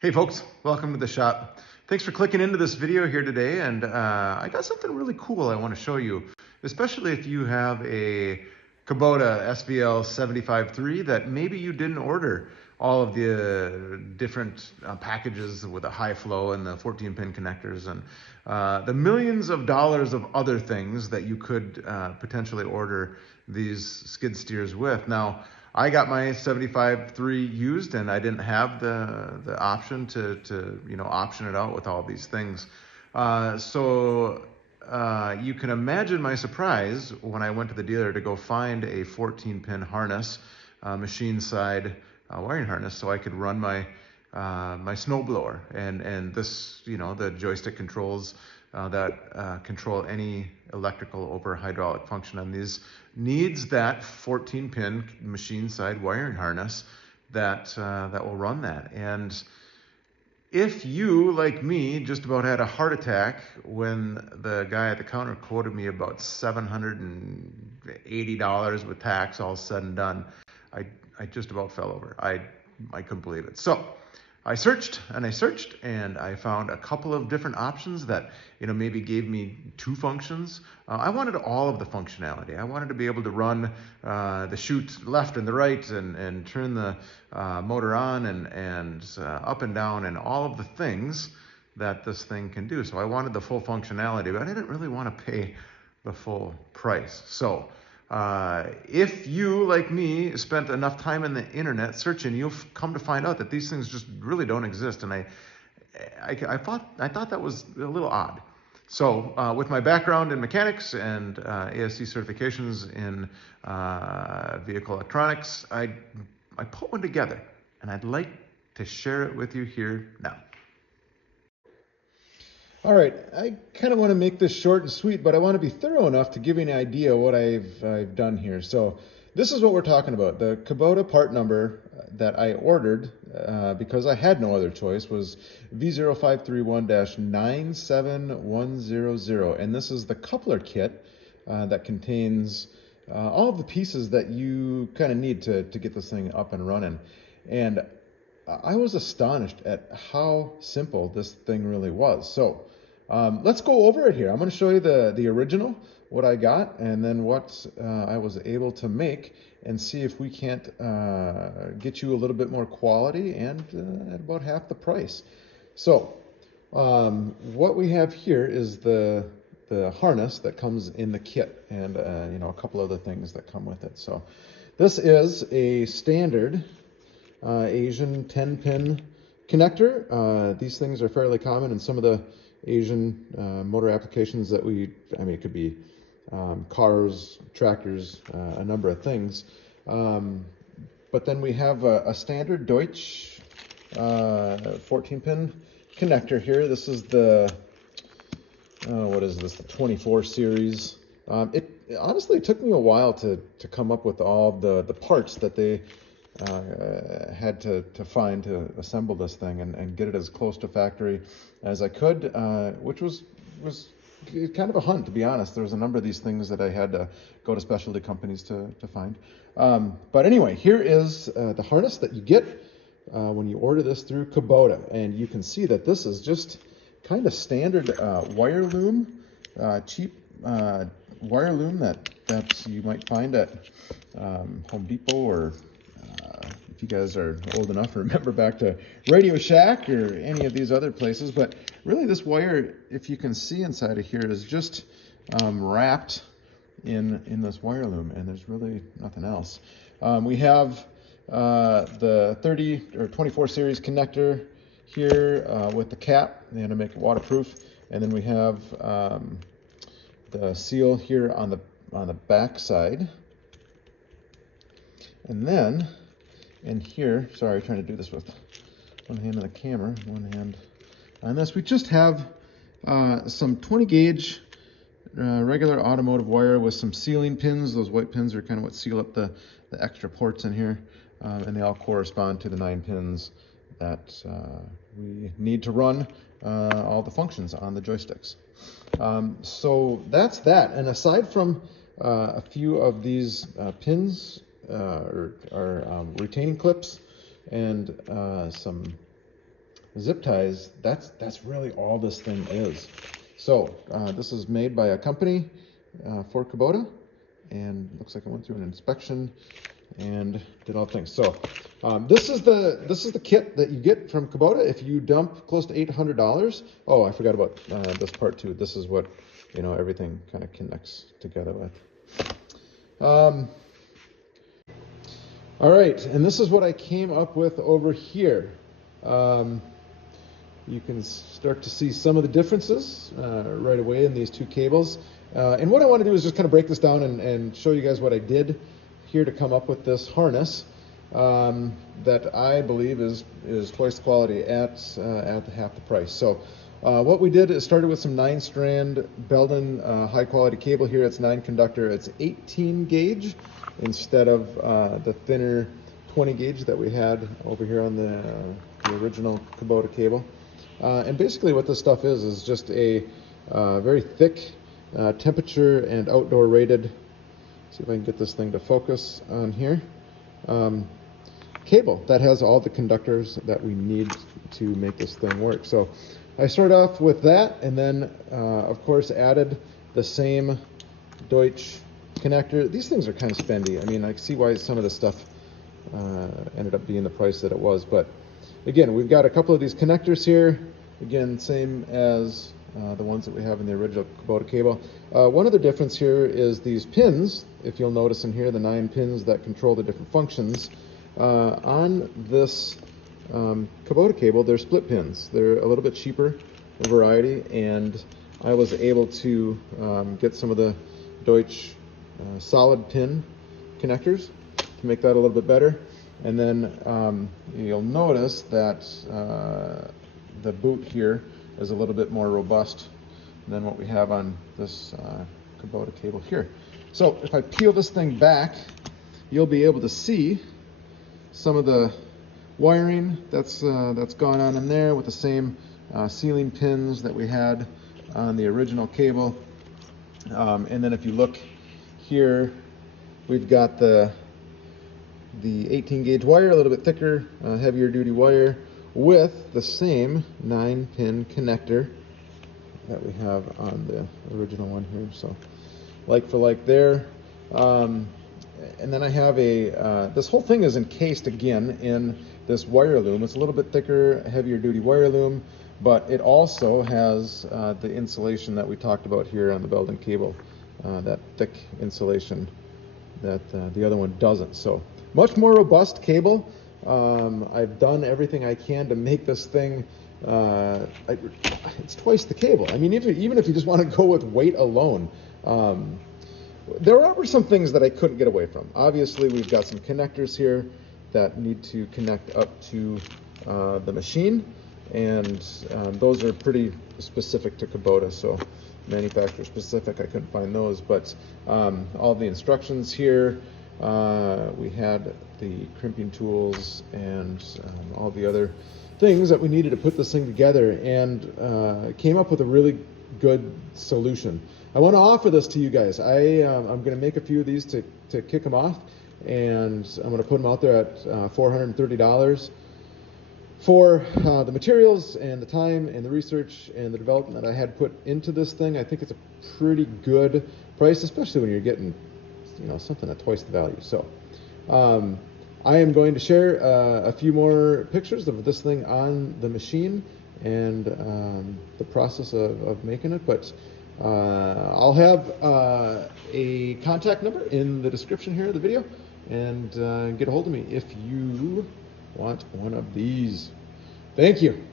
Hey folks, welcome to the shop. Thanks for clicking into this video here today, and I got something really cool I want to show you, especially if you have a Kubota SVL 75.3 that maybe you didn't order all of the different packages with a high flow and the 14-pin connectors and the millions of dollars of other things that you could potentially order these skid steers with. Now, I got my 75.3 used, and I didn't have the option to option it out with all these things. So you can imagine my surprise when I went to the dealer to go find a 14-pin harness, machine side wiring harness, so I could run my my snowblower, and this, the joystick controls that control any electrical over hydraulic function on these needs that 14-pin machine side wiring harness that will run that. And if you, like me, just about had a heart attack when the guy at the counter quoted me about $780 with tax all said and done, I just about fell over. I couldn't believe it. So I searched and I searched, and I found a couple of different options that maybe gave me two functions. I wanted all of the functionality. I wanted to be able to run the chute left and the right, and turn the motor on and up and down, and all of the things that this thing can do. So I wanted the full functionality, but I didn't really want to pay the full price. So if you, like me, spent enough time in the internet searching, you'll come to find out that these things just really don't exist. And I thought that was a little odd. So with my background in mechanics and ASC certifications in vehicle electronics, I put one together, and I'd like to share it with you here now. All right, I kind of want to make this short and sweet, but I want to be thorough enough to give you an idea of what I've done here. So this is what we're talking about. The Kubota part number that I ordered because I had no other choice was V0531-97100, and this is the coupler kit that contains all of the pieces that you kind of need to get this thing up and running. And I was astonished at how simple this thing really was. So let's go over it here. I'm going to show you the original, what I got, and then what I was able to make, and see if we can't get you a little bit more quality and at about half the price. So what we have here is the harness that comes in the kit, and a couple other things that come with it. So this is a standard Asian 10-pin connector. These things are fairly common in some of the Asian motor applications that it could be cars, tractors, a number of things. But then we have a standard Deutsch 14-pin connector here. This is the, what is this, the 24 series. It honestly took me a while to come up with all the parts that they had to find to assemble this thing and get it as close to factory as I could, which was kind of a hunt, to be honest. There was a number of these things that I had to go to specialty companies to find. But anyway, here is the harness that you get when you order this through Kubota, and you can see that this is just kind of standard wire loom, cheap wire loom that you might find at Home Depot, or if you guys are old enough to remember back to Radio Shack or any of these other places. But really, this wire, if you can see inside of here, is just wrapped in this wire loom, and there's really nothing else. We have the 30 or 24 series connector here with the cap, and to make it waterproof, and then we have the seal here on the back side, and then in here, sorry, trying to do this with one hand on the camera, one hand on this, we just have some 20 gauge regular automotive wire with some sealing pins. Those white pins are kind of what seal up the extra ports in here, and they all correspond to the 9 pins that we need to run all the functions on the joysticks. So that's that. And aside from a few of these pins or retaining clips and some zip ties, that's really all this thing is. So this is made by a company for Kubota, and looks like I went through an inspection and did all things. So this is the kit that you get from Kubota if you dump close to $800. Oh, I forgot about this part too. This is what, you know, everything kind of connects together with. All right, and this is what I came up with over here. You can start to see some of the differences right away in these two cables. And what I want to do is just kind of break this down and show you guys what I did here to come up with this harness that I believe is twice the quality at half the price. So what we did is started with some 9-strand Belden high quality cable here. It's 9 conductor. It's 18 gauge instead of the thinner 20 gauge that we had over here on the original Kubota cable. And basically what this stuff is just a very thick temperature and outdoor rated, see if I can get this thing to focus on here, cable that has all the conductors that we need to make this thing work. So I started off with that, and then of course added the same Deutsch connector. These things are kind of spendy. I mean, I see why some of this stuff ended up being the price that it was, but again, we've got a couple of these connectors here. Again, same as the ones that we have in the original Kubota cable. One other difference here is these pins. If you'll notice in here, the 9 pins that control the different functions. On this Kubota cable, they're split pins. They're a little bit cheaper in variety, and I was able to get some of the Deutsch solid pin connectors to make that a little bit better. And then you'll notice that the boot here is a little bit more robust than what we have on this Kubota cable here. So if I peel this thing back, you'll be able to see some of the wiring that's gone on in there with the same sealing pins that we had on the original cable. And then if you look here, we've got the 18 gauge wire, a little bit thicker, heavier duty wire with the same 9-pin connector that we have on the original one here. So like for like there. And then I have this whole thing is encased again in this wire loom. It's a little bit thicker, heavier duty wire loom, but it also has the insulation that we talked about here on the Belden cable, that thick insulation that the other one doesn't. So much more robust cable. I've done everything I can to make this thing, it's twice the cable. I mean, even if you just want to go with weight alone, there were some things that I couldn't get away from. Obviously, we've got some connectors here that need to connect up to the machine, and those are pretty specific to Kubota, so manufacturer specific, I couldn't find those, but all the instructions here, we had the crimping tools and all the other things that we needed to put this thing together, and came up with a really good solution. I want to offer this to you guys. I'm going to make a few of these to kick them off, and I'm going to put them out there at $430 for the materials and the time and the research and the development that I had put into this thing. I think it's a pretty good price, especially when you're getting, something at twice the value. So I am going to share a few more pictures of this thing on the machine and the process of making it, but I'll have a contact number in the description here of the video, and get a hold of me if you want one of these. Thank you.